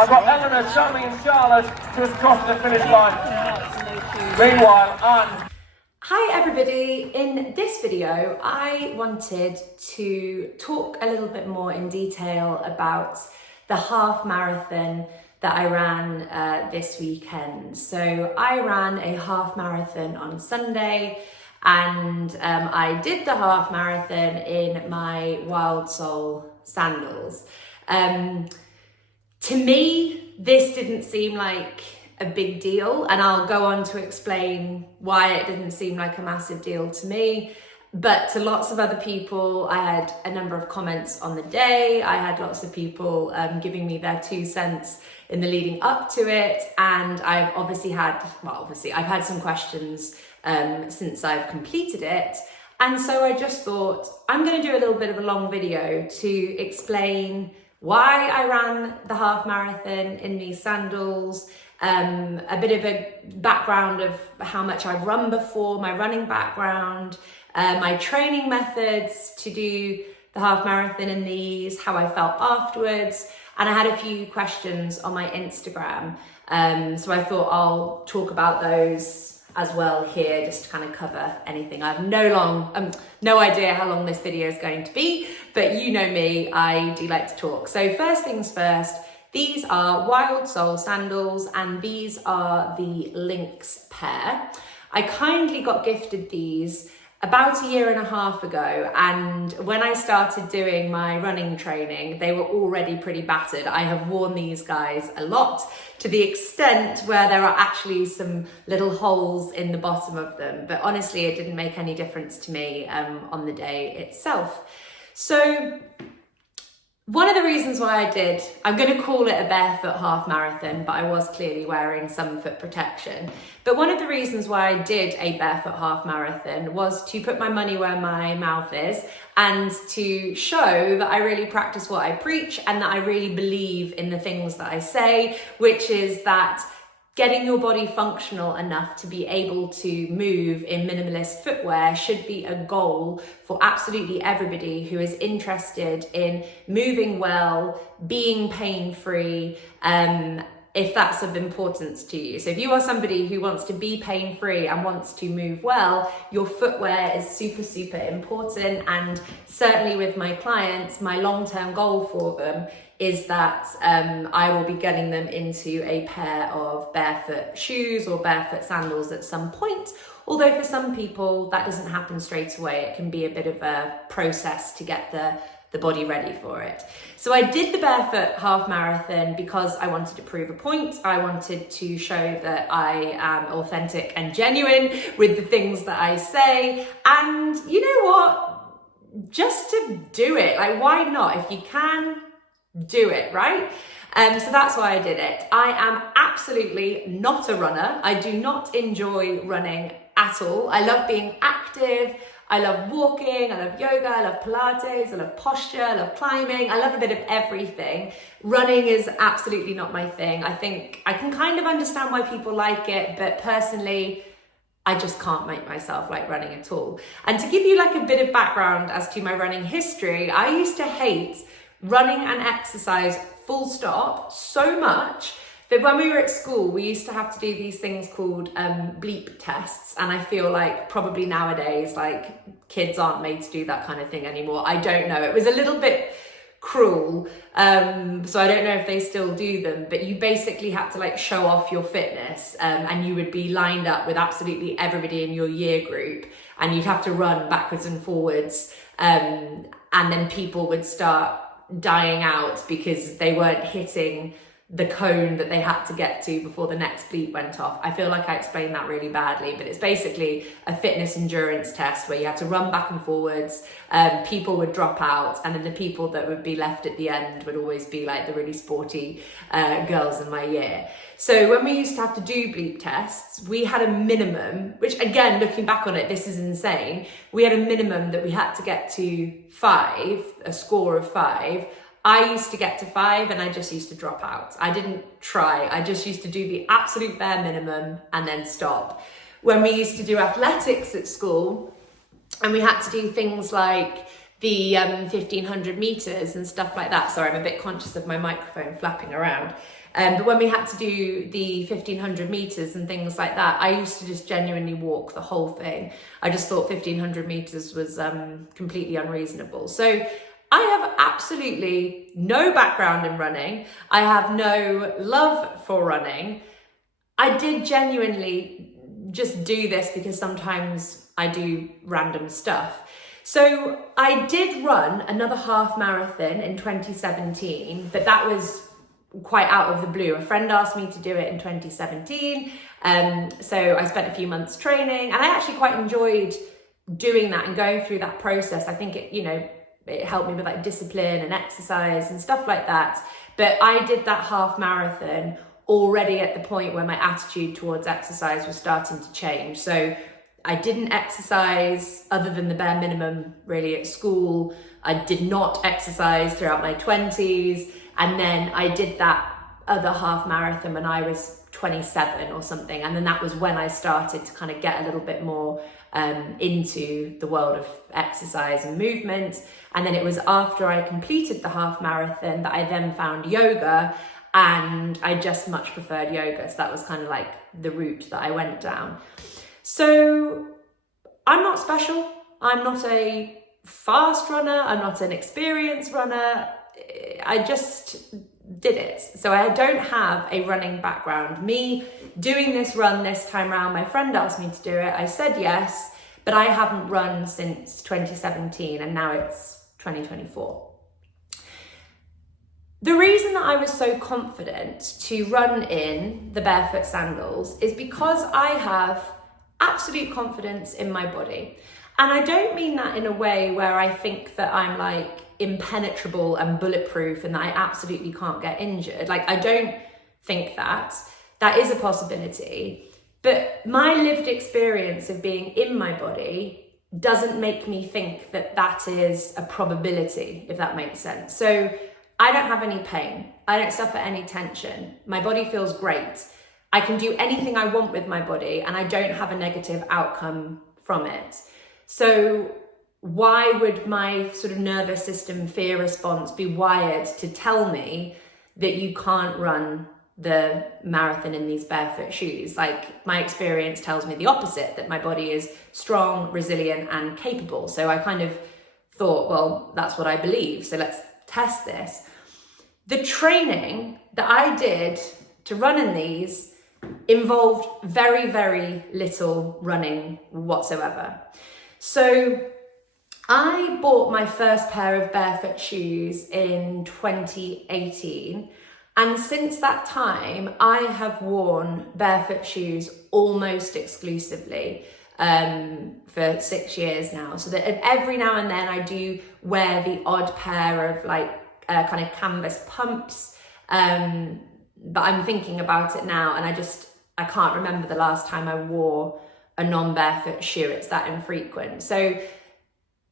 I've got Eleanor, Sammy and Charlotte just crossed the finish line. Meanwhile, Anne. Hi everybody, in this video I wanted to talk a little bit more in detail about the half marathon that I ran this weekend. So I ran a half marathon on Sunday and I did the half marathon in my Wild Soul sandals. To me, this didn't seem like a big deal, and I'll go on to explain why it didn't seem like a massive deal to me. But to lots of other people, I had a number of comments on the day. I had lots of people giving me their 2 cents in the leading up to it. And I've I've had some questions since I've completed it. And so I just thought, I'm gonna do a little bit of a long video to explain why I ran the half marathon in these sandals, a bit of a background of how much I've run before, my running background, my training methods to do the half marathon in these, how I felt afterwards, and I had a few questions on my Instagram. So I thought I'll talk about those as well here, just to kind of cover anything. I have no idea how long this video is going to be, but you know me, I do like to talk. So first things first, these are Wild Soul sandals and these are the Lynx pair. I kindly got gifted these about 1.5 years ago, and when I started doing my running training, they were already pretty battered. I have worn these guys a lot, to the extent where there are actually some little holes in the bottom of them, but honestly it didn't make any difference to me on the day itself. So one of the reasons why I'm going to call it a barefoot half marathon, but I was clearly wearing some foot protection. But one of the reasons why I did a barefoot half marathon was to put my money where my mouth is and to show that I really practice what I preach and that I really believe in the things that I say, which is that getting your body functional enough to be able to move in minimalist footwear should be a goal for absolutely everybody who is interested in moving well, being pain-free, if that's of importance to you. So if you are somebody who wants to be pain-free and wants to move well, your footwear is super, super important. And certainly with my clients, my long-term goal for them is that I will be getting them into a pair of barefoot shoes or barefoot sandals at some point. Although for some people that doesn't happen straight away. It can be a bit of a process to get the body ready for it. So I did the barefoot half marathon because I wanted to prove a point. I wanted to show that I am authentic and genuine with the things that I say. And you know what? Just to do it. Like, why not? If you can, do it, right? So that's why I did it. I am absolutely not a runner. I do not enjoy running at all. I love being active. I love walking, I love yoga, I love Pilates, I love posture, I love climbing. I love a bit of everything. Running is absolutely not my thing. I think I can kind of understand why people like it, but personally, I just can't make myself like running at all. And to give you like a bit of background as to my running history, I used to hate running and exercise full stop so much that when we were at school, we used to have to do these things called bleep tests. And I feel like probably nowadays, like kids aren't made to do that kind of thing anymore. I don't know. It was a little bit cruel. So I don't know if they still do them, but you basically had to like show off your fitness and you would be lined up with absolutely everybody in your year group and you'd have to run backwards and forwards. And then people would start dying out because they weren't hitting the cone that they had to get to before the next bleep went off. I feel like I explained that really badly, but it's basically a fitness endurance test where you had to run back and forwards, people would drop out, and then the people that would be left at the end would always be like the really sporty girls in my year. So when we used to have to do bleep tests, we had a minimum, which again, looking back on it, this is insane. We had a minimum that we had to get to 5, a score of 5. I used to get to 5 and I just used to drop out. I didn't try. I just used to do the absolute bare minimum and then stop. When we used to do athletics at school and we had to do things like the 1500 meters and stuff like that. Sorry, I'm a bit conscious of my microphone flapping around. But when we had to do the 1500 meters and things like that, I used to just genuinely walk the whole thing. I just thought 1500 meters was completely unreasonable. So I have absolutely no background in running. I have no love for running. I did genuinely just do this because sometimes I do random stuff. So I did run another half marathon in 2017, but that was quite out of the blue. A friend asked me to do it in 2017. So I spent a few months training, and I actually quite enjoyed doing that and going through that process. I think it helped me with like discipline and exercise and stuff like that. But I did that half marathon already at the point where my attitude towards exercise was starting to change. So I didn't exercise other than the bare minimum really at school. I did not exercise throughout my 20s. And then I did that other half marathon when I was 27 or something. And then that was when I started to kind of get a little bit more into the world of exercise and movement. And then it was after I completed the half marathon that I then found yoga, and I just much preferred yoga. So that was kind of like the route that I went down. So I'm not special. I'm not a fast runner. I'm not an experienced runner. I just did it. So I don't have a running background. Me doing this run this time around, my friend asked me to do it. I said yes, but I haven't run since 2017, and now it's 2024. The reason that I was so confident to run in the Barefoot sandals is because I have absolute confidence in my body. And I don't mean that in a way where I think that I'm like impenetrable and bulletproof and that I absolutely can't get injured. Like, I don't think that. That is a possibility. But my lived experience of being in my body doesn't make me think that that is a probability, if that makes sense. So I don't have any pain. I don't suffer any tension. My body feels great. I can do anything I want with my body, and I don't have a negative outcome from it. So why would my sort of nervous system fear response be wired to tell me that you can't run the marathon in these barefoot shoes? Like, my experience tells me the opposite, that my body is strong, resilient, and capable. So I kind of thought, well, that's what I believe. So let's test this. The training that I did to run in these involved very, very little running whatsoever. So I bought my first pair of barefoot shoes in 2018. And since that time, I have worn barefoot shoes almost exclusively for 6 years now. So that every now and then I do wear the odd pair of like kind of canvas pumps. But I'm thinking about it now, and I can't remember the last time I wore a non-barefoot shoe. It's that infrequent. So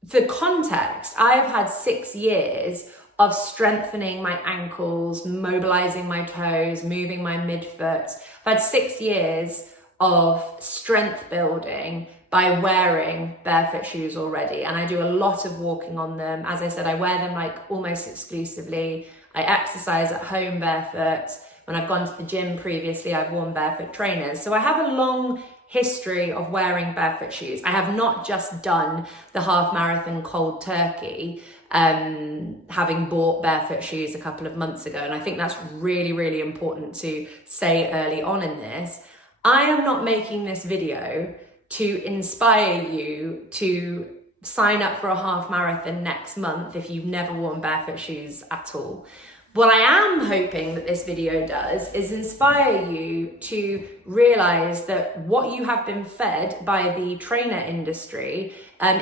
for context, I've had 6 years of strengthening my ankles, mobilizing my toes, moving my midfoot. I've had 6 years of strength building by wearing barefoot shoes already. And I do a lot of walking on them. As I said, I wear them like almost exclusively. I exercise at home barefoot. When I've gone to the gym previously, I've worn barefoot trainers. So I have a long history of wearing barefoot shoes. I have not just done the half marathon cold turkey, having bought barefoot shoes a couple of months ago. And I think that's really, really important to say early on in this. I am not making this video to inspire you to sign up for a half marathon next month if you've never worn barefoot shoes at all. What I am hoping that this video does is inspire you to realize that what you have been fed by the trainer industry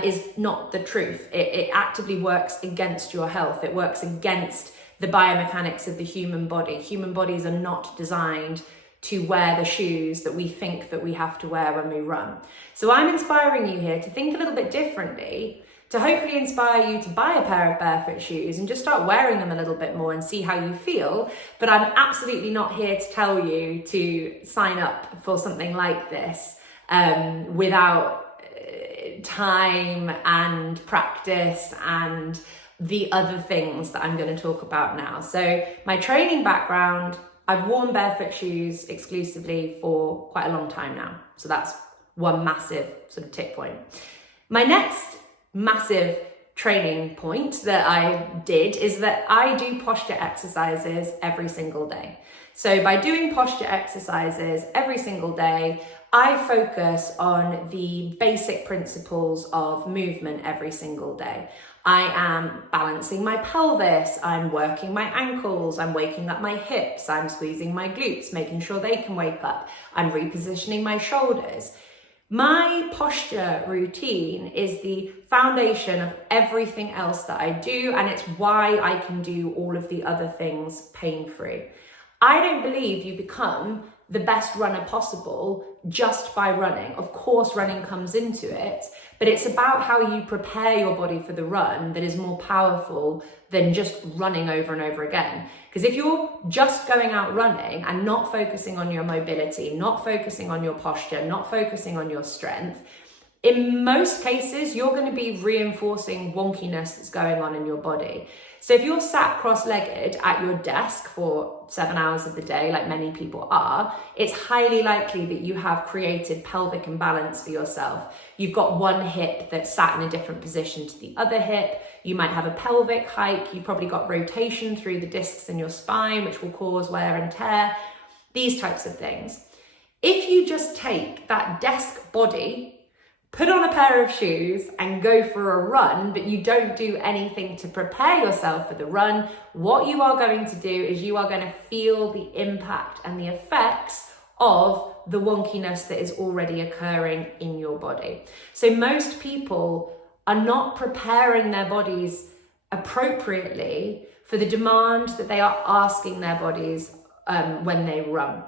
is not the truth. It actively works against your health. It works against the biomechanics of the human body. Human bodies are not designed to wear the shoes that we think that we have to wear when we run. So I'm inspiring you here to think a little bit differently, to hopefully inspire you to buy a pair of barefoot shoes and just start wearing them a little bit more and see how you feel. But I'm absolutely not here to tell you to sign up for something like this without time and practice and the other things that I'm going to talk about now. So my training background, I've worn barefoot shoes exclusively for quite a long time now. So that's one massive sort of tick point. My next massive training point that I did is that I do posture exercises every single day. So by doing posture exercises every single day, I focus on the basic principles of movement every single day. I am balancing my pelvis, I'm working my ankles, I'm waking up my hips, I'm squeezing my glutes, making sure they can wake up, I'm repositioning my shoulders. My posture routine is the foundation of everything else that I do, and it's why I can do all of the other things pain-free. I don't believe you become the best runner possible just by running. Of course, running comes into it, but it's about how you prepare your body for the run that is more powerful than just running over and over again. Because if you're just going out running and not focusing on your mobility, not focusing on your posture, not focusing on your strength, in most cases, you're going to be reinforcing wonkiness that's going on in your body. So if you're sat cross-legged at your desk for 7 hours of the day, like many people are, it's highly likely that you have created pelvic imbalance for yourself. You've got one hip that's sat in a different position to the other hip. You might have a pelvic hike. You've probably got rotation through the discs in your spine, which will cause wear and tear, these types of things. If you just take that desk body, put on a pair of shoes and go for a run, but you don't do anything to prepare yourself for the run, what you are going to do is you are going to feel the impact and the effects of the wonkiness that is already occurring in your body. So most people are not preparing their bodies appropriately for the demand that they are asking their bodies when they run.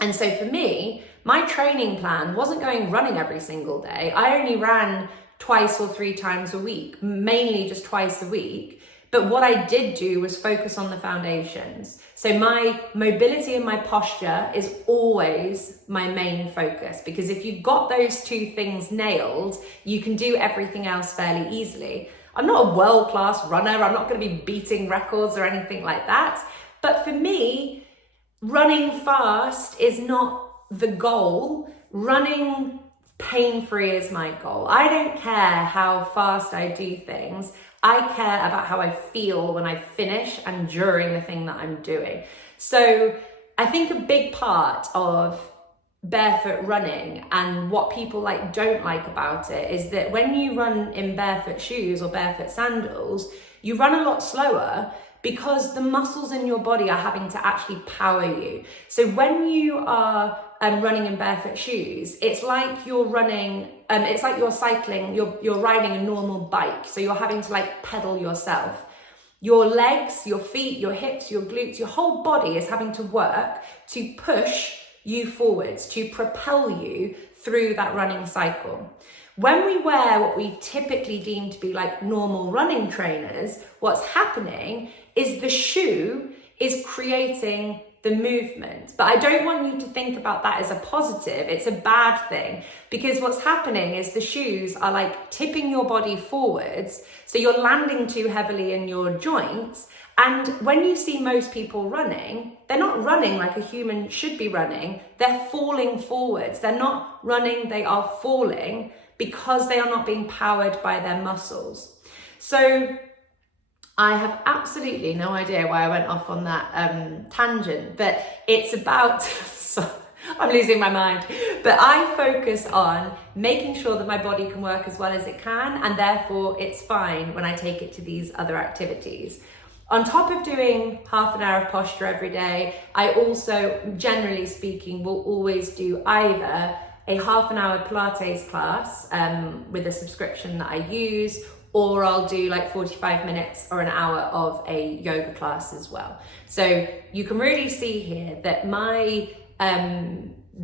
And so for me, my training plan wasn't going running every single day. I only ran 2 or 3 times a week, mainly just twice a week. But what I did do was focus on the foundations. So my mobility and my posture is always my main focus, because if you've got those 2 things nailed, you can do everything else fairly easily. I'm not a world-class runner. I'm not going to be beating records or anything like that. But for me, running fast is not the goal. Running pain-free is my goal. I don't care how fast I do things. I care about how I feel when I finish and during the thing that I'm doing. So I think a big part of barefoot running and what people don't like about it is that when you run in barefoot shoes or barefoot sandals, you run a lot slower, because the muscles in your body are having to actually power you. So when you are running in barefoot shoes, it's like you're running, it's like you're cycling, you're riding a normal bike. So you're having to pedal yourself. Your legs, your feet, your hips, your glutes, your whole body is having to work to push you forwards, to propel you through that running cycle. When we wear what we typically deem to be normal running trainers, what's happening is the shoe is creating the movement. But I don't want you to think about that as a positive. It's a bad thing, because what's happening is the shoes are tipping your body forwards. So you're landing too heavily in your joints. And when you see most people running, they're not running like a human should be running. They're falling forwards. They're not running, they are falling, because they are not being powered by their muscles. So I have absolutely no idea why I went off on that tangent, but it's about, I'm losing my mind, but I focus on making sure that my body can work as well as it can, and therefore it's fine when I take it to these other activities. On top of doing half an hour of posture every day, I also, generally speaking, will always do either a half an hour Pilates class with a subscription that I use, or I'll do 45 minutes or an hour of a yoga class as well. So you can really see here that my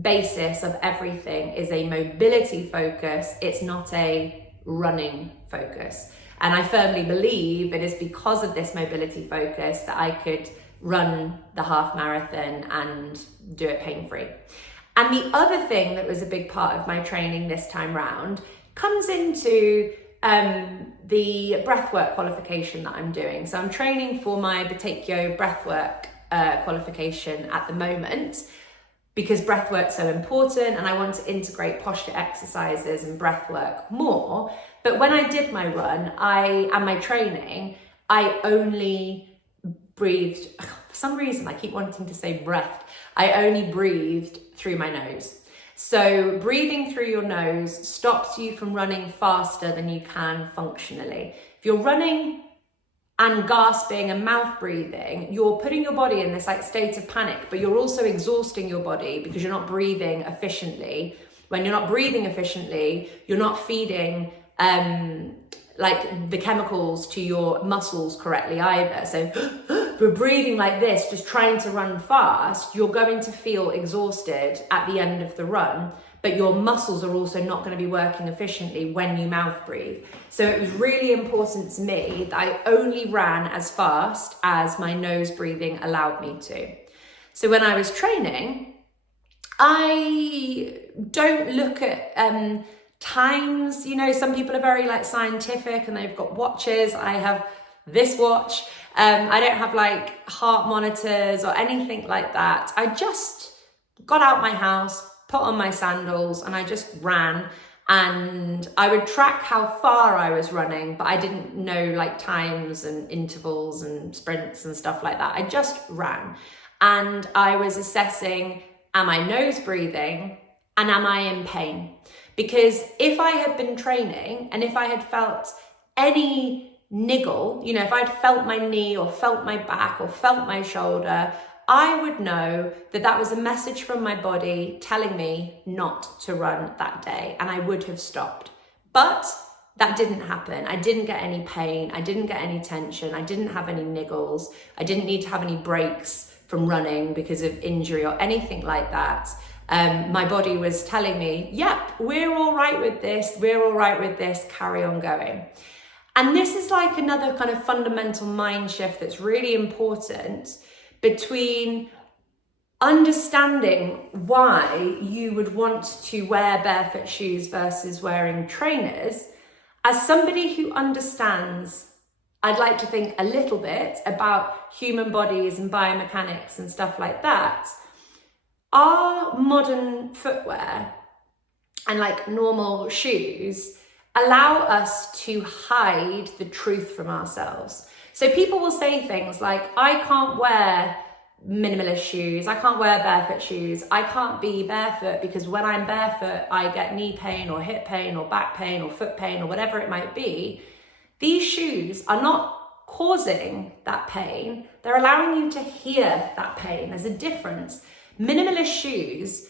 basis of everything is a mobility focus. It's not a running focus. And I firmly believe it is because of this mobility focus that I could run the half marathon and do it pain-free. And the other thing that was a big part of my training this time round, comes into the breathwork qualification that I'm doing. So I'm training for my Batekyo breathwork qualification at the moment, because breathwork's so important and I want to integrate posture exercises and breathwork more. But when I did my run and my training, I only breathed, for some reason I keep wanting to say breathed, I only breathed through my nose. So breathing through your nose stops you from running faster than you can functionally. If you're running and gasping and mouth breathing, you're putting your body in this like state of panic, but you're also exhausting your body because you're not breathing efficiently. When you're not breathing efficiently, you're not feeding like the chemicals to your muscles correctly either. So if we're breathing like this, just trying to run fast, you're going to feel exhausted at the end of the run, but your muscles are also not going to be working efficiently when you mouth breathe. So it was really important to me that I only ran as fast as my nose breathing allowed me to. So when I was training, I don't look at times. You know, some people are very like scientific and they've got watches. I have this watch. I don't have like heart monitors or anything like that. I just got out my house, put on my sandals, and I just ran. And I would track how far I was running, but I didn't know like times and intervals and sprints and stuff like that. I just ran. And I was assessing, am I nose breathing and am I in pain? Because if I had been training and if I had felt any niggle, you know, if I'd felt my knee or felt my back or felt my shoulder, I would know that that was a message from my body telling me not to run that day, and I would have stopped. But that didn't happen. I didn't get any pain. I didn't get any tension. I didn't have any niggles. I didn't need to have any breaks from running because of injury or anything like that. My body was telling me, yep, we're all right with this. We're all right with this. Carry on going. And this is like another kind of fundamental mind shift that's really important between understanding why you would want to wear barefoot shoes versus wearing trainers. As somebody who understands, I'd like to think a little bit about human bodies and biomechanics and stuff like that, our modern footwear and like normal shoes allow us to hide the truth from ourselves. So people will say things like, I can't wear minimalist shoes, I can't wear barefoot shoes, I can't be barefoot because when I'm barefoot, I get knee pain or hip pain or back pain or foot pain or whatever it might be. These shoes are not causing that pain, they're allowing you to hear that pain. There's a difference. Minimalist shoes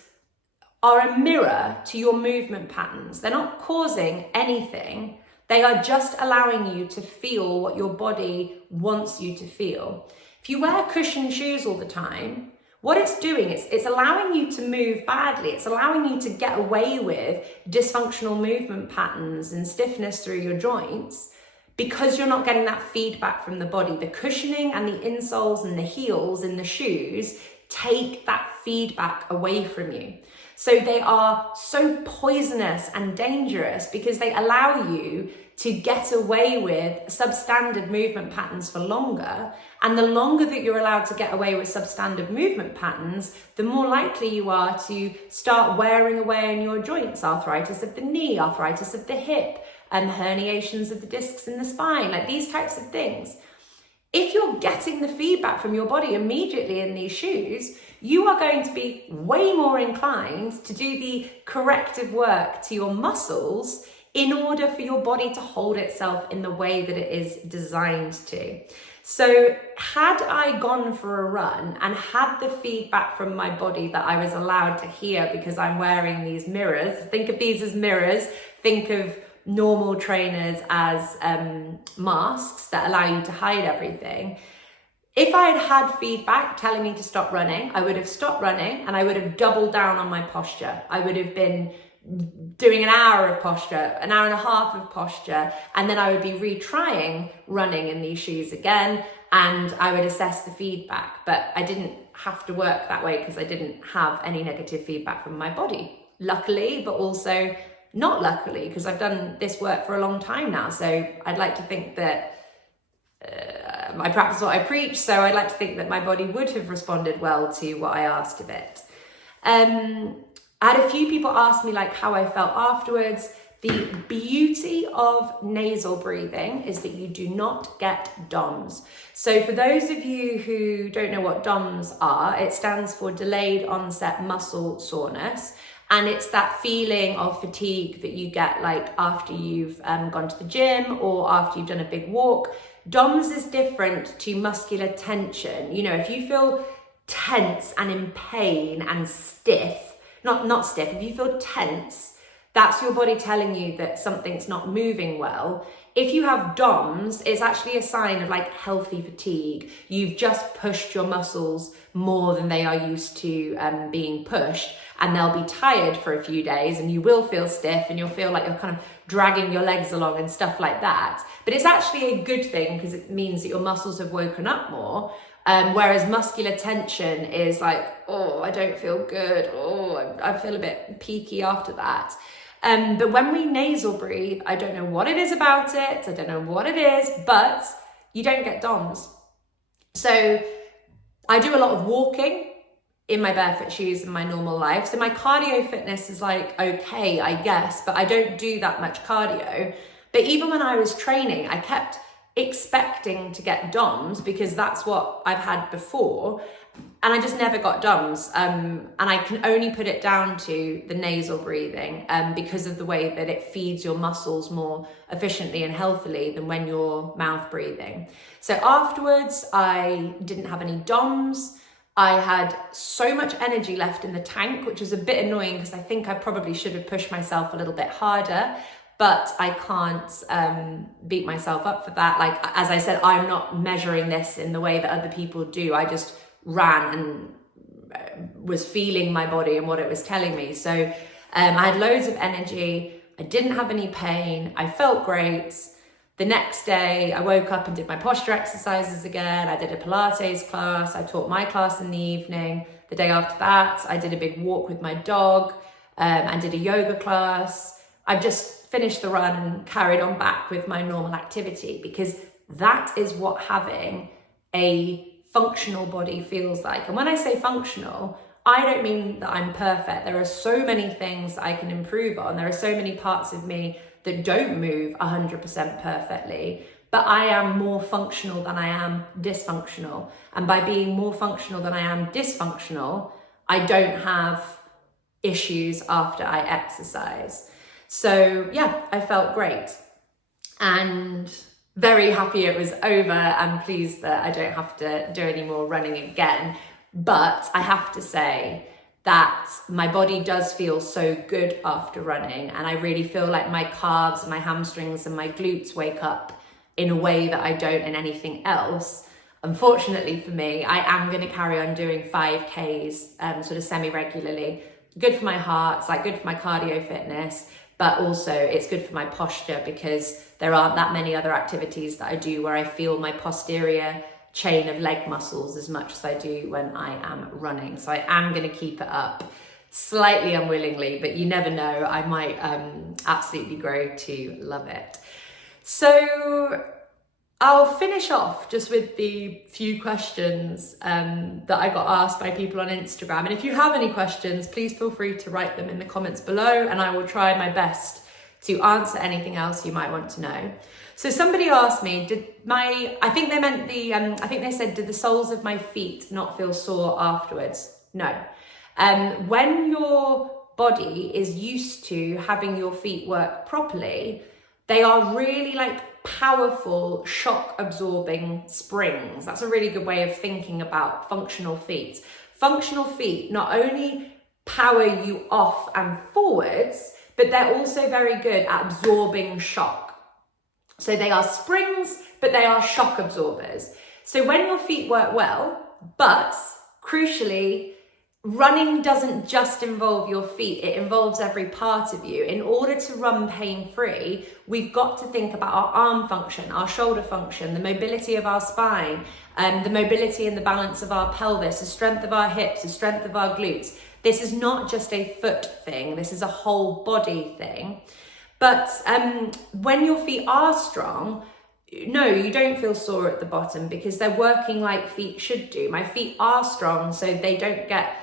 are a mirror to your movement patterns. They're not causing anything. They are just allowing you to feel what your body wants you to feel. If you wear cushioned shoes all the time, what it's doing is it's allowing you to move badly. It's allowing you to get away with dysfunctional movement patterns and stiffness through your joints because you're not getting that feedback from the body. The cushioning and the insoles and the heels in the shoes take that feedback away from you. So they are so poisonous and dangerous because they allow you to get away with substandard movement patterns for longer. And the longer that you're allowed to get away with substandard movement patterns, the more likely you are to start wearing away in your joints, arthritis of the knee, arthritis of the hip, and herniations of the discs in the spine, like these types of things. If you're getting the feedback from your body immediately in these shoes, you are going to be way more inclined to do the corrective work to your muscles in order for your body to hold itself in the way that it is designed to. So had I gone for a run and had the feedback from my body that I was allowed to hear because I'm wearing these mirrors, think of these as mirrors, think of normal trainers as masks that allow you to hide everything. If I had had feedback telling me to stop running, I would have stopped running and I would have doubled down on my posture. I would have been doing an hour of posture, an hour and a half of posture, and then I would be retrying running in these shoes again, and I would assess the feedback. But I didn't have to work that way because I didn't have any negative feedback from my body, luckily, but also not luckily, because I've done this work for a long time now. So I'd like to think that I practice what I preach. So I'd like to think that my body would have responded well to what I asked of it. I had a few people ask me like how I felt afterwards. The beauty of nasal breathing is that you do not get DOMS. So for those of you who don't know what DOMS are, it stands for delayed onset muscle soreness. And it's that feeling of fatigue that you get like after you've gone to the gym or after you've done a big walk. DOMS is different to muscular tension. You know, if you feel tense and in pain and stiff, not stiff, if you feel tense, that's your body telling you that something's not moving well. If you have DOMS, it's actually a sign of like healthy fatigue. You've just pushed your muscles more than they are used to being pushed, and they'll be tired for a few days, and you will feel stiff and you'll feel like you're kind of dragging your legs along and stuff like that. But it's actually a good thing because it means that your muscles have woken up more. Whereas muscular tension is like, oh, I don't feel good. Oh, I feel a bit peaky after that. But when we nasal breathe, I don't know what it is about it. I don't know what it is, but you don't get DOMS. So I do a lot of walking in my barefoot shoes in my normal life. So my cardio fitness is like, okay, I guess, but I don't do that much cardio. But even when I was training, I kept expecting to get DOMS because that's what I've had before. And I just never got DOMS. And I can only put it down to the nasal breathing because of the way that it feeds your muscles more efficiently and healthily than when you're mouth breathing. So afterwards, I didn't have any DOMS. I had so much energy left in the tank, which was a bit annoying because I think I probably should have pushed myself a little bit harder. But I can't beat myself up for that. Like, as I said, I'm not measuring this in the way that other people do. I just ran and was feeling my body and what it was telling me. So I had loads of energy. I didn't have any pain. I felt great. The next day, I woke up and did my posture exercises again. I did a Pilates class. I taught my class in the evening. The day after that, I did a big walk with my dog and did a yoga class. I've just finished the run and carried on back with my normal activity because that is what having a functional body feels like. And when I say functional, I don't mean that I'm perfect. There are so many things that I can improve on. There are so many parts of me that don't move 100% perfectly, but I am more functional than I am dysfunctional. And by being more functional than I am dysfunctional, I don't have issues after I exercise. So yeah, I felt great and very happy it was over and pleased that I don't have to do any more running again. But I have to say that my body does feel so good after running, and I really feel like my calves and my hamstrings and my glutes wake up in a way that I don't in anything else. Unfortunately for me, I am going to carry on doing 5Ks sort of semi-regularly. Good for my heart, it's like good for my cardio fitness, but also it's good for my posture because there aren't that many other activities that I do where I feel my posterior chain of leg muscles as much as I do when I am running. So I am going to keep it up slightly unwillingly, but you never know, I might absolutely grow to love it. So I'll finish off just with the few questions that I got asked by people on Instagram. And if you have any questions, please feel free to write them in the comments below and I will try my best to answer anything else you might want to know. So somebody asked me, I think they said, did the soles of my feet not feel sore afterwards? No. When your body is used to having your feet work properly, they are really like powerful shock absorbing springs. That's a really good way of thinking about functional feet. Functional feet not only power you off and forwards, but they're also very good at absorbing shock. So they are springs, but they are shock absorbers. So when your feet work well, but crucially, running doesn't just involve your feet, it involves every part of you. In order to run pain-free, we've got to think about our arm function, our shoulder function, the mobility of our spine, the mobility and the balance of our pelvis, the strength of our hips, the strength of our glutes. This is not just a foot thing, this is a whole body thing. But when your feet are strong, no, you don't feel sore at the bottom because they're working like feet should do. My feet are strong, so they don't get,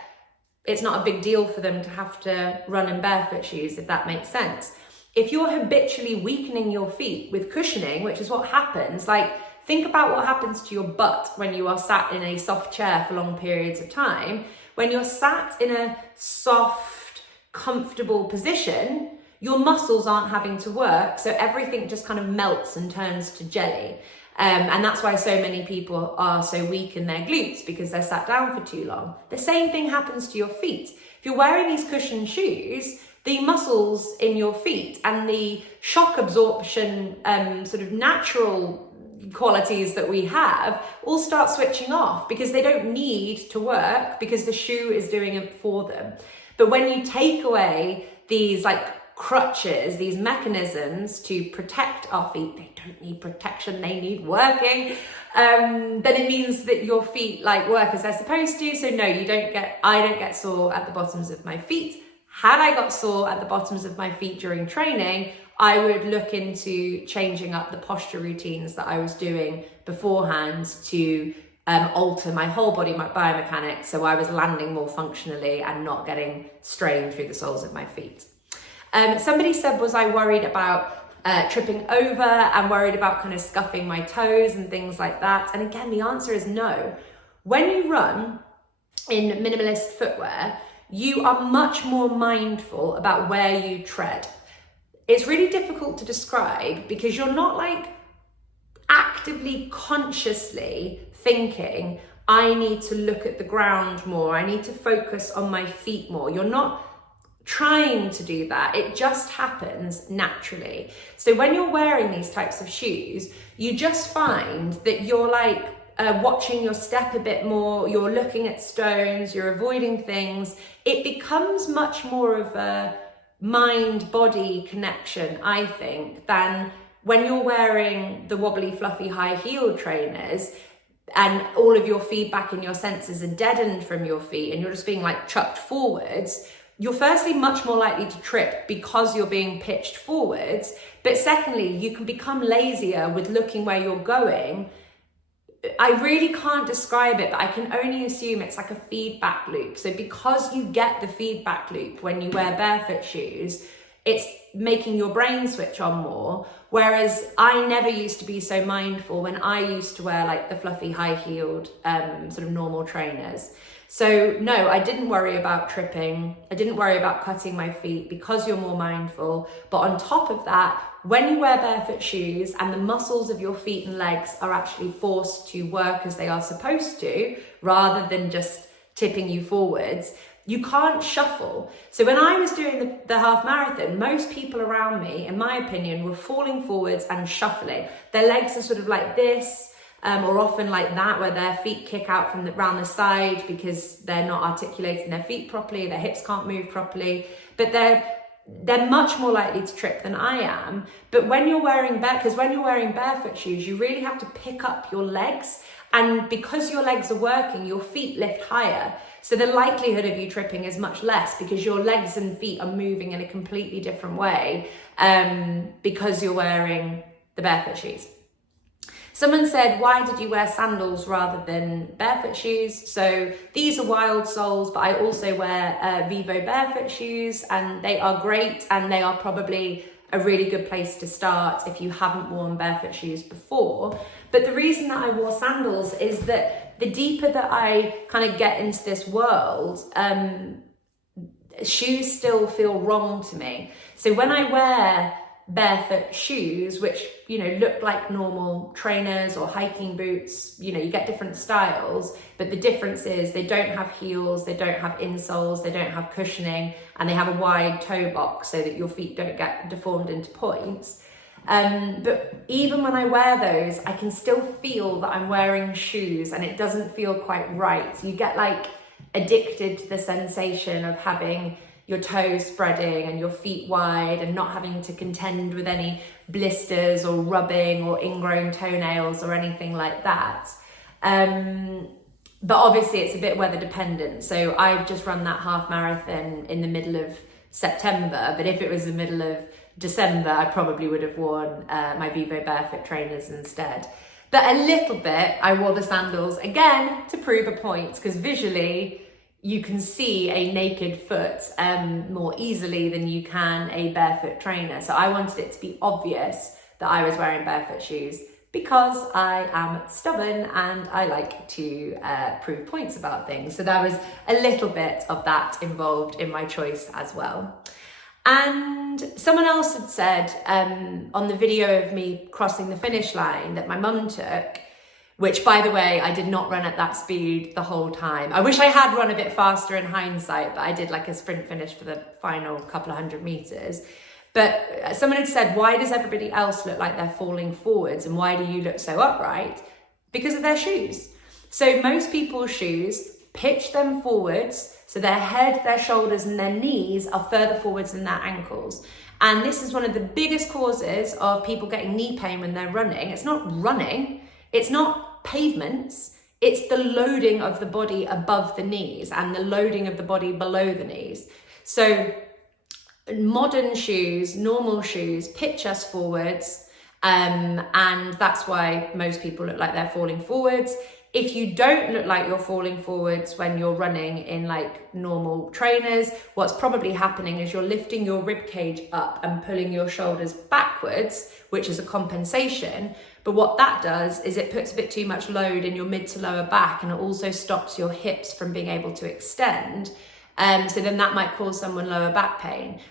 it's not a big deal for them to have to run in barefoot shoes, if that makes sense. If you're habitually weakening your feet with cushioning, which is what happens, like think about what happens to your butt when you are sat in a soft chair for long periods of time. When you're sat in a soft, comfortable position, your muscles aren't having to work, so everything just kind of melts and turns to jelly. And that's why so many people are so weak in their glutes, because they're sat down for too long. The same thing happens to your feet. If you're wearing these cushioned shoes, the muscles in your feet and the shock absorption sort of natural qualities that we have all start switching off because they don't need to work because the shoe is doing it for them. But when you take away these like crutches, these mechanisms to protect our feet, they don't need protection, they need working, then it means that your feet like work as they're supposed to. So no, I don't get sore at the bottoms of my feet. Had I got sore at the bottoms of my feet during training, I would look into changing up the posture routines that I was doing beforehand to alter my whole body, my biomechanics, so I was landing more functionally and not getting strained through the soles of my feet. Somebody said, was I worried about tripping over and worried about kind of scuffing my toes and things like that? And again, the answer is no. When you run in minimalist footwear, you are much more mindful about where you tread. It's really difficult to describe because you're not like actively, consciously thinking, I need to look at the ground more, I need to focus on my feet more. You're not trying to do that, it just happens naturally. So when you're wearing these types of shoes, you just find that you're like watching your step a bit more, you're looking at stones, you're avoiding things. It becomes much more of a mind-body connection, I think, than when you're wearing the wobbly, fluffy, high-heeled trainers and all of your feedback and your senses are deadened from your feet and you're just being like chucked forwards. You're firstly much more likely to trip because you're being pitched forwards, but secondly, you can become lazier with looking where you're going. I really can't describe it, but I can only assume it's like a feedback loop. So because you get the feedback loop when you wear barefoot shoes, it's making your brain switch on more. Whereas I never used to be so mindful when I used to wear like the fluffy high-heeled sort of normal trainers. So no, I didn't worry about tripping. I didn't worry about cutting my feet because you're more mindful. But on top of that, when you wear barefoot shoes and the muscles of your feet and legs are actually forced to work as they are supposed to, rather than just tipping you forwards, you can't shuffle. So when I was doing the half marathon, most people around me, in my opinion, were falling forwards and shuffling. Their legs are sort of like this, or often like that, where their feet kick out from around the side because they're not articulating their feet properly, their hips can't move properly, but they're much more likely to trip than I am. But when you're wearing barefoot shoes, you really have to pick up your legs, and because your legs are working, your feet lift higher. So the likelihood of you tripping is much less because your legs and feet are moving in a completely different way because you're wearing the barefoot shoes. Someone said, why did you wear sandals rather than barefoot shoes? So these are wild soles, but I also wear Vivo barefoot shoes, and they are great, and they are probably a really good place to start if you haven't worn barefoot shoes before. But the reason that I wore sandals is that the deeper that I kind of get into this world, shoes still feel wrong to me. So when I wear barefoot shoes, which, you know, look like normal trainers or hiking boots, you know, you get different styles, but the difference is they don't have heels, they don't have insoles, they don't have cushioning, and they have a wide toe box so that your feet don't get deformed into points. But even when I wear those, I can still feel that I'm wearing shoes and it doesn't feel quite right. You get like addicted to the sensation of having your toes spreading and your feet wide and not having to contend with any blisters or rubbing or ingrown toenails or anything like that. But obviously it's a bit weather dependent. So I've just run that half marathon in the middle of September, but if it was the middle of December, I probably would have worn my Vivo Barefoot trainers instead. But a little bit, I wore the sandals again to prove a point, because visually you can see a naked foot more easily than you can a barefoot trainer. So I wanted it to be obvious that I was wearing barefoot shoes, because I am stubborn and I like to prove points about things. So there was a little bit of that involved in my choice as well. And someone else had said on the video of me crossing the finish line that my mum took, which, by the way, I did not run at that speed the whole time. I wish I had run a bit faster in hindsight, but I did like a sprint finish for the final couple of 100 meters. But someone had said, why does everybody else look like they're falling forwards and why do you look so upright? Because of their shoes. So most people's shoes pitch them forwards, so their head, their shoulders and their knees are further forwards than their ankles. And this is one of the biggest causes of people getting knee pain when they're running. It's not running, it's not pavements, it's the loading of the body above the knees and the loading of the body below the knees. So modern shoes, normal shoes, pitch us forwards, and that's why most people look like they're falling forwards. If you don't look like you're falling forwards when you're running in like normal trainers, what's probably happening is you're lifting your rib cage up and pulling your shoulders backwards, which is a compensation. But what that does is it puts a bit too much load in your mid to lower back, and it also stops your hips from being able to extend. So then that might cause someone lower back pain.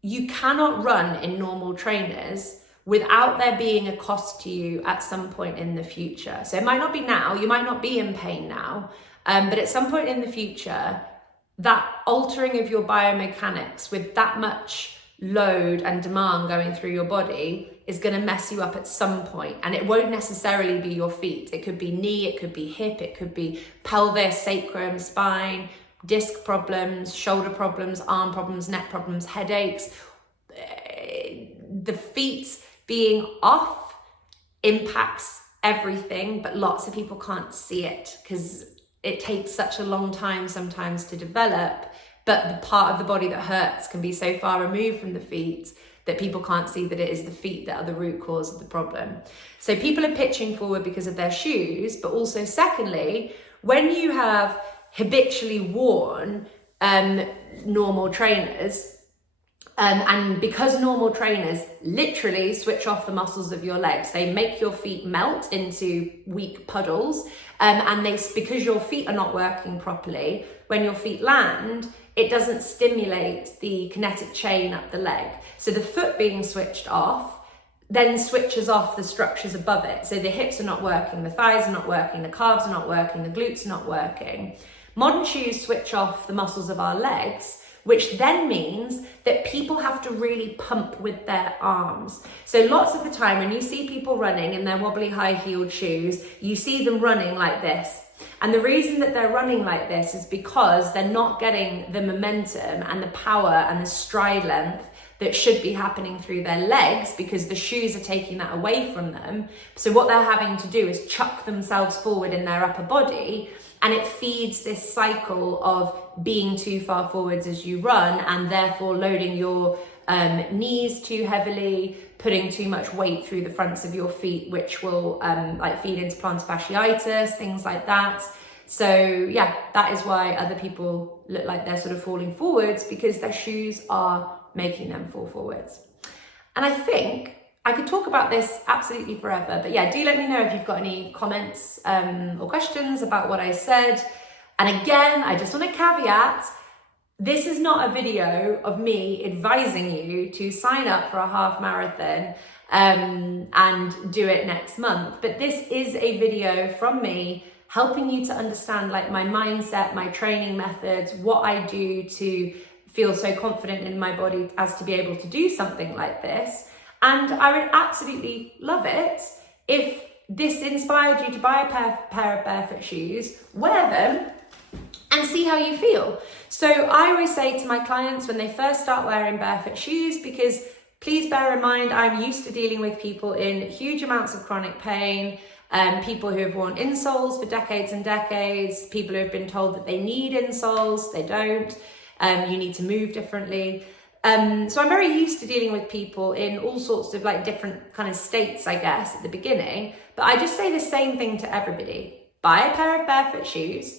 You cannot run in normal trainers without there being a cost to you at some point in the future. So it might not be now, you might not be in pain now, but at some point in the future, that altering of your biomechanics with that much load and demand going through your body is going to mess you up at some point. And it won't necessarily be your feet. It could be knee, it could be hip, it could be pelvis, sacrum, spine, disc problems, shoulder problems, arm problems, neck problems, headaches. The feet being off impacts everything, but lots of people can't see it because it takes such a long time sometimes to develop, but the part of the body that hurts can be so far removed from the feet that people can't see that it is the feet that are the root cause of the problem. So people are pitching forward because of their shoes, but also secondly, when you have habitually worn normal trainers, and because normal trainers literally switch off the muscles of your legs, they make your feet melt into weak puddles, and because your feet are not working properly, when your feet land, it doesn't stimulate the kinetic chain up the leg. So the foot being switched off then switches off the structures above it. So the hips are not working, the thighs are not working, the calves are not working, the glutes are not working. Modern shoes switch off the muscles of our legs, which then means that people have to really pump with their arms. So lots of the time when you see people running in their wobbly high-heeled shoes, you see them running like this. And the reason that they're running like this is because they're not getting the momentum and the power and the stride length that should be happening through their legs, because the shoes are taking that away from them. So what they're having to do is chuck themselves forward in their upper body, and it feeds this cycle of being too far forwards as you run, and therefore loading your knees too heavily, putting too much weight through the fronts of your feet, which will feed into plantar fasciitis, things like that. So yeah, that is why other people look like they're sort of falling forwards, because their shoes are making them fall forwards. And I think I could talk about this absolutely forever, but yeah, do let me know if you've got any comments or questions about what I said. And again, I just want to caveat, this is not a video of me advising you to sign up for a half marathon and do it next month. But this is a video from me helping you to understand like my mindset, my training methods, what I do to feel so confident in my body as to be able to do something like this. And I would absolutely love it if this inspired you to buy a pair of barefoot shoes, wear them, and see how you feel. So I always say to my clients when they first start wearing barefoot shoes, because Please bear in mind, I'm used to dealing with people in huge amounts of chronic pain, people who have worn insoles for decades and decades, people who have been told that they need insoles, they don't, you need to move differently. So I'm very used to dealing with people in all sorts of like different kind of states, I guess, at the beginning. But I just say the same thing to everybody. Buy a pair of barefoot shoes,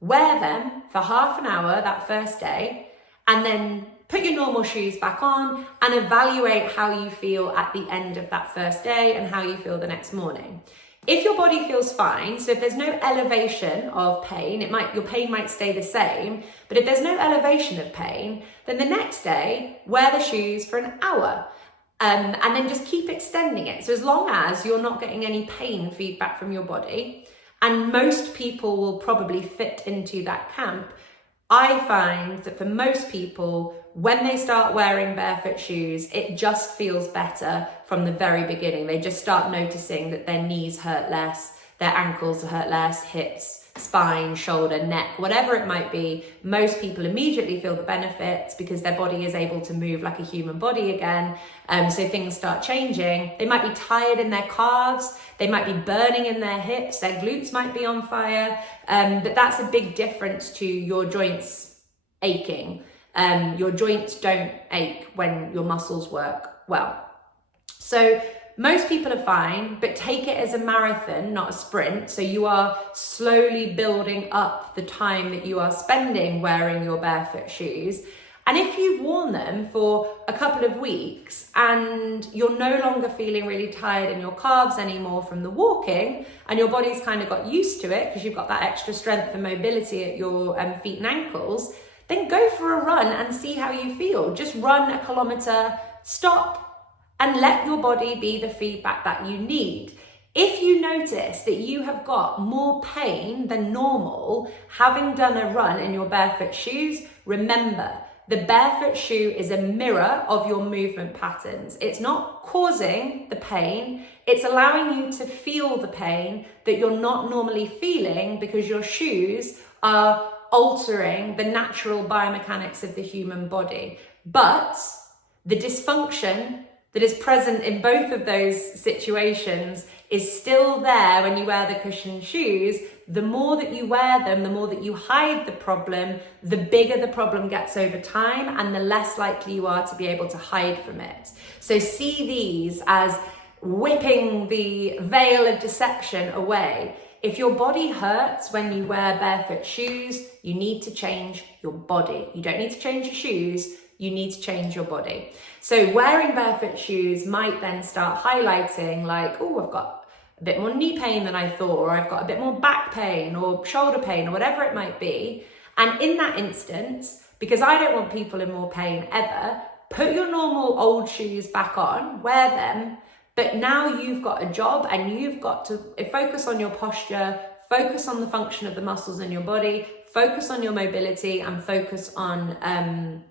wear them for half an hour that first day, and then put your normal shoes back on and evaluate how you feel at the end of that first day and how you feel the next morning. If your body feels fine, so if there's no elevation of pain, your pain might stay the same, but if there's no elevation of pain, then the next day, wear the shoes for an hour. And then just keep extending it. So as long as you're not getting any pain feedback from your body, and most people will probably fit into that camp, I find that for most people, when they start wearing barefoot shoes, it just feels better from the very beginning. They just start noticing that their knees hurt less, their ankles hurt less, hips, spine, shoulder, neck, whatever it might be. Most people immediately feel the benefits because their body is able to move like a human body again. So things start changing. They might be tired in their calves. They might be burning in their hips. Their glutes might be on fire. But that's a big difference to your joints aching. Your joints don't ache when your muscles work well. So most people are fine, but take it as a marathon, not a sprint. So you are slowly building up the time that you are spending wearing your barefoot shoes. And if you've worn them for a couple of weeks and you're no longer feeling really tired in your calves anymore from the walking, and your body's kind of got used to it because you've got that extra strength and mobility at your feet and ankles, then go for a run and see how you feel. Just run a kilometre, stop, and let your body be the feedback that you need. If you notice that you have got more pain than normal having done a run in your barefoot shoes, remember, the barefoot shoe is a mirror of your movement patterns. It's not causing the pain, it's allowing you to feel the pain that you're not normally feeling because your shoes are altering the natural biomechanics of the human body. But the dysfunction that is present in both of those situations is still there when you wear the cushioned shoes. The more that you wear them, the more that you hide the problem, the bigger the problem gets over time and the less likely you are to be able to hide from it. So see these as whipping the veil of deception away. If your body hurts when you wear barefoot shoes, you need to change your body. You don't need to change your shoes, you need to change your body. So wearing barefoot shoes might then start highlighting like, oh, I've got a bit more knee pain than I thought, or I've got a bit more back pain or shoulder pain or whatever it might be. And in that instance, because I don't want people in more pain ever, put your normal old shoes back on, wear them, but now you've got a job and you've got to focus on your posture, focus on the function of the muscles in your body, focus on your mobility, and focus on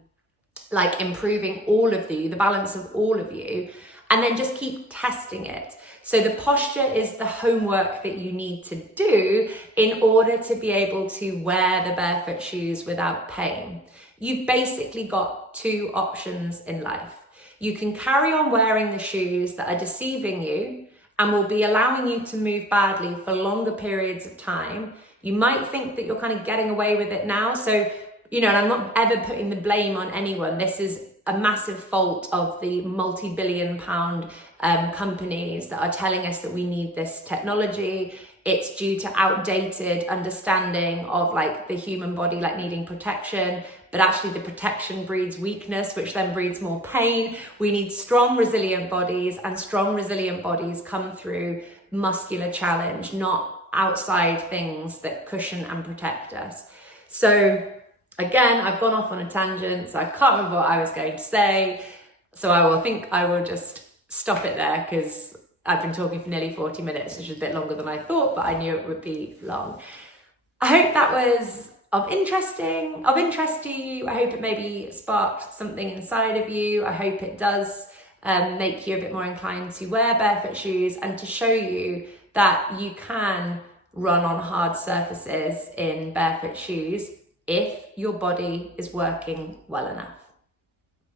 like improving all of the balance of all of you, and then just keep testing it. So the posture is the homework that you need to do in order to be able to wear the barefoot shoes without pain. You've basically got two options in life. You can carry on wearing the shoes that are deceiving you and will be allowing you to move badly for longer periods of time. You might think that you're kind of getting away with it now. So, you know, and I'm not ever putting the blame on anyone. This is a massive fault of the multi-billion-pound companies that are telling us that we need this technology. It's due to outdated understanding of like the human body, like needing protection, but actually the protection breeds weakness, which then breeds more pain. We need strong, resilient bodies, and strong, resilient bodies come through muscular challenge, not outside things that cushion and protect us. So again, I've gone off on a tangent, so I can't remember what I was going to say. So I will just stop it there because I've been talking for nearly 40 minutes, which is a bit longer than I thought, but I knew it would be long. I hope that was of interest to you. I hope it maybe sparked something inside of you. I hope it does make you a bit more inclined to wear barefoot shoes and to show you that you can run on hard surfaces in barefoot shoes if your body is working well enough.